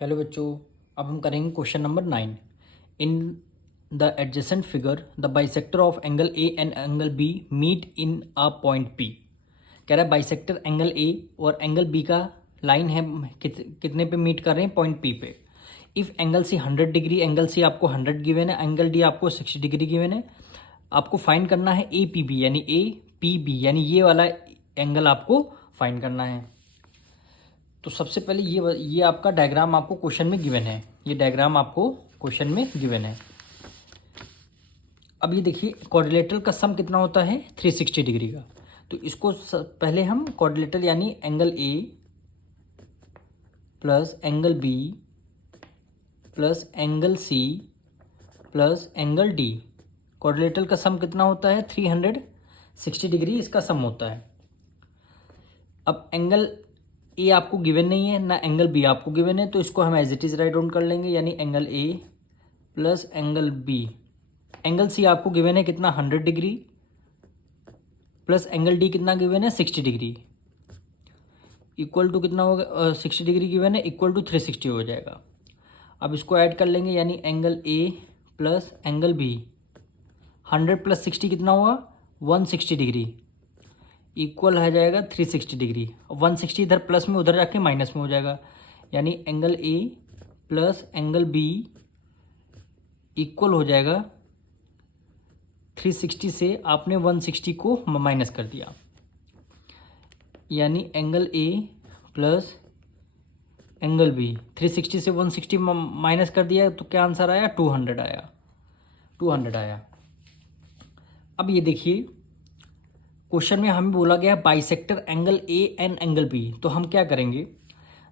Hello बच्चों, अब हम करेंगे question number 9। In the adjacent figure the bisector of angle A and angle B meet in a point P. कह रहा है बाइसेक्टर एंगल ए और एंगल बी का लाइन है, कितने पे मीट कर रहे हैं? पॉइंट पी पे। If angle C 100 degree, angle C आपको 100 गिवन है, एंगल डी आपको 60 डिग्री गिवन है। आपको फाइंड करना है ए पी बी, यानी ए पी बी यानी ये वाला एंगल आपको फाइंड करना है। तो सबसे पहले ये आपका डायग्राम आपको क्वेश्चन में गिवन है, ये डायग्राम आपको क्वेश्चन में गिवन है। अब ये देखिए क्वाड्रिलेटरल का सम कितना होता है? 360 डिग्री का। तो इसको पहले हम क्वाड्रिलेटरल यानी angle A plus angle B plus angle C plus angle D, quadrilateral का सम कितना होता है? 360 डिग्री इसका सम होता है। अब एंगल ए आपको गिवन नहीं है ना एंगल बी आपको गिवन है, तो इसको हम as it is write down कर लेंगे, यानी angle A plus angle B. Angle C आपको गिवन है कितना? 100 डिग्री प्लस एंगल डी कितना गिवन है? 60 डिग्री, इक्वल टू कितना होगा? 60 डिग्री गिवन है, इक्वल टू 360 हो जाएगा। अब इसको ऐड कर लेंगे, यानी angle A plus angle B, 100 plus 60 कितना हुआ? 160 डिग्री, इक्वल आ जाएगा 360 डिग्री। 160 इधर प्लस में, उधर जाके माइनस में हो जाएगा, यानी angle A plus angle B equal हो जाएगा 360 से आपने 160 को माइनस कर दिया, यानी angle A plus angle B 360 से 160 माइनस कर दिया, तो क्या आंसर आया? 200 आया, 200 आया। अब ये देखिए क्वेश्चन में हमें बोला गया bisector angle A and angle B, तो हम क्या करेंगे?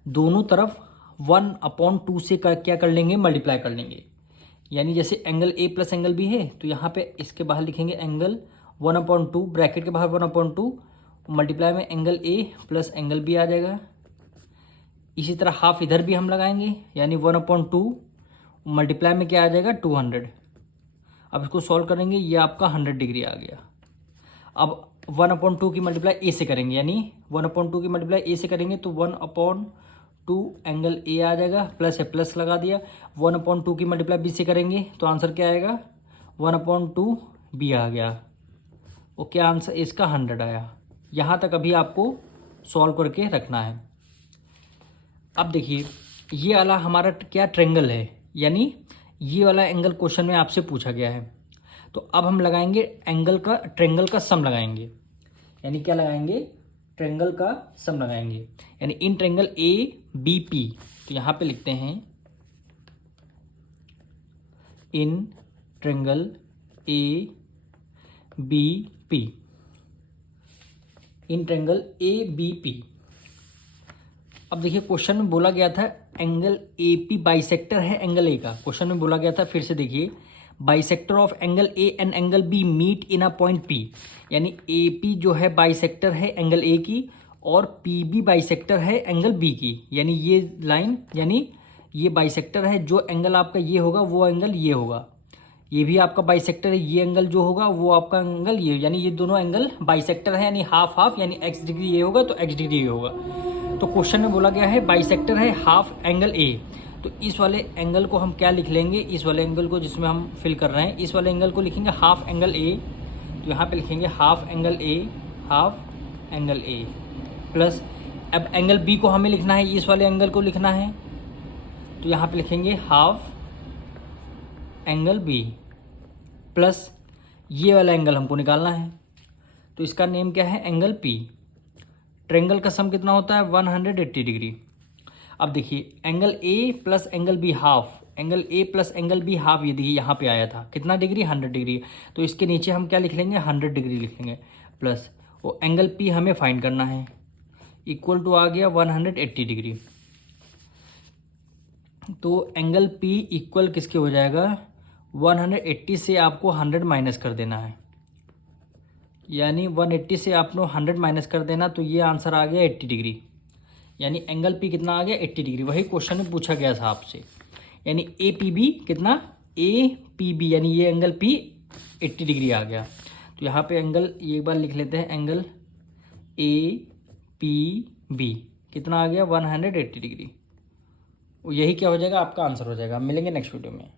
दोनों तरफ 1/2 से क्या कर लेंगे? मल्टीप्लाई कर लेंगे। यानी जैसे angle A plus angle B है, तो यहाँ पे इसके बाहर लिखेंगे एंगल 1/2, ब्रैकेट के बाहर 1/2, मल्टीप्लाई में angle A plus angle B आ जाएगा। इसी तरह हाफ इधर भी हम लगाएंगे, यानी 1/2 मल्टीप्लाई में क्या आ जाएगा? 200। अब इसको सॉल्व करेंगे, ये आपका 100 डिग्री आ गया। अब 1/2 की मल्टीप्लाई ए से करेंगे, यानी 1/2 की मल्टीप्लाई ए से करेंगे तो 1/2 एंगल ए आ जाएगा, प्लस है प्लस लगा दिया। 1/2 की मल्टीप्लाई बी से करेंगे तो आंसर क्या आएगा? 1/2 बी आ गया। और क्या आंसर इसका? 100 आया। यहाँ तक अभी आपको सॉल्व करके रखना है। अब देखिए ये वाला हमारा क्या ट्रेंगल है, यानी ये वाला एंगल क्वेश्चन में आपसे पूछा गया है। तो अब हम लगाएंगे ट्रेंगल का सम लगाएंगे, यानी क्या लगाएंगे? ट्रेंगल का सम लगाएंगे, यानी in triangle A B P. तो यहाँ पे लिखते हैं in triangle A B P, in triangle A B P. अब देखिए क्वेश्चन में बोला गया था एंगल ए पी बाइसेक्टर है एंगल ए का। क्वेश्चन में बोला गया था, फिर से देखिए, bisector of angle A and angle B meet in a point P, यानी ए पी जो है बाइसेक्टर है एंगल ए की और पी बी बाइसेक्टर है एंगल बी की, यानी ये लाइन, यानी ये बाइसेक्टर है, जो एंगल आपका ये होगा वो एंगल ये होगा, ये भी आपका बाइसेक्टर है, ये एंगल जो होगा वो आपका एंगल ये, यानी ये दोनों एंगल बाइसेक्टर है, यानी हाफ हाफ, यानी एक्स डिग्री ये होगा तो एक्स डिग्री ये होगा। तो क्वेश्चन में बोला गया है बाइसेक्टर है हाफ एंगल ए, तो इस वाले एंगल को हम क्या लिख लेंगे? इस वाले एंगल को जिसमें हम फिल कर रहे हैं, इस वाले एंगल को लिखेंगे हाफ एंगल ए। तो यहाँ पे लिखेंगे half angle A, half angle A plus, अब एंगल बी को हमें लिखना है, इस वाले एंगल को लिखना है, तो यहाँ पे लिखेंगे हाफ एंगल बी प्लस ये वाला एंगल हमको निकालना है, तो इसका नेम क्या है? Angle P. ट्रेंगल का सम कितना होता है? 180 डिग्री। अब देखिए angle A plus angle B half, angle A plus angle B half, ये देखिए यहाँ पे आया था कितना डिग्री? 100 डिग्री। तो इसके नीचे हम क्या लिख लेंगे? 100 डिग्री लिख लेंगे, प्लस वो एंगल पी हमें फाइंड करना है, इक्वल टू आ गया 180 डिग्री। तो एंगल पी इक्वल किसके हो जाएगा? 180 से आपको 100 माइनस कर देना है, यानी 180 से आपको 100 माइनस कर देना, तो ये आंसर आ गया 80 डिग्री, यानी एंगल पी कितना आ गया? 80 डिग्री। वही क्वेश्चन में पूछा गया था आपसे, यानी ए पी बी कितना? ए पी बी, यानी ये एंगल पी 80 डिग्री आ गया। तो यहाँ पे एंगल ये एक बार लिख लेते हैं, एंगल ए पी बी कितना आ गया? 180 डिग्री। यही क्या हो जाएगा, आपका आंसर हो जाएगा। मिलेंगे नेक्स्ट वीडियो में।